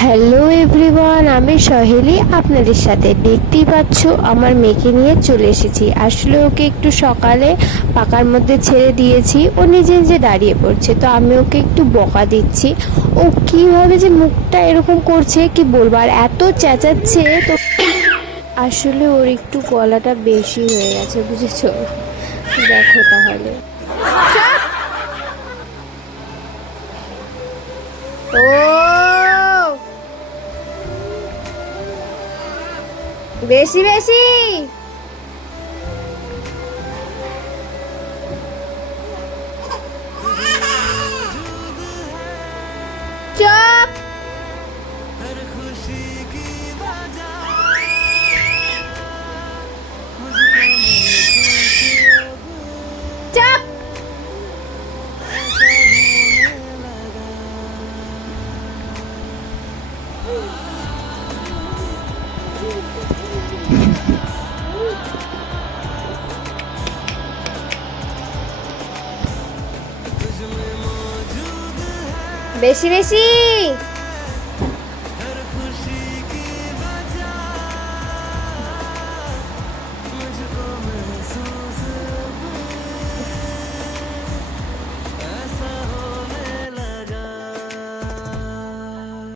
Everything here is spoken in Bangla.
হ্যালো এভরিওয়ান, আমি সহেলি আপনাদের সাথে। দেখতেই পাচ্ছ আমার মেয়েকে নিয়ে চলে এসেছি। আসলে ওকে একটু সকালে পাকার মধ্যে ছেড়ে দিয়েছি, ও নিজে নিজে দাঁড়িয়ে পড়ছে, তো আমি ওকে একটু বকা দিচ্ছি। ও কীভাবে যে মুখটা এরকম করছে কি বলবো, আর এত চেঁচাচ্ছে। তো আসলে ওর একটু গলাটা বেশি হয়ে গেছে, বুঝেছো? দেখো তাহলে। ও বেশি বেশি চুপ। চুপ। বেশি বেশি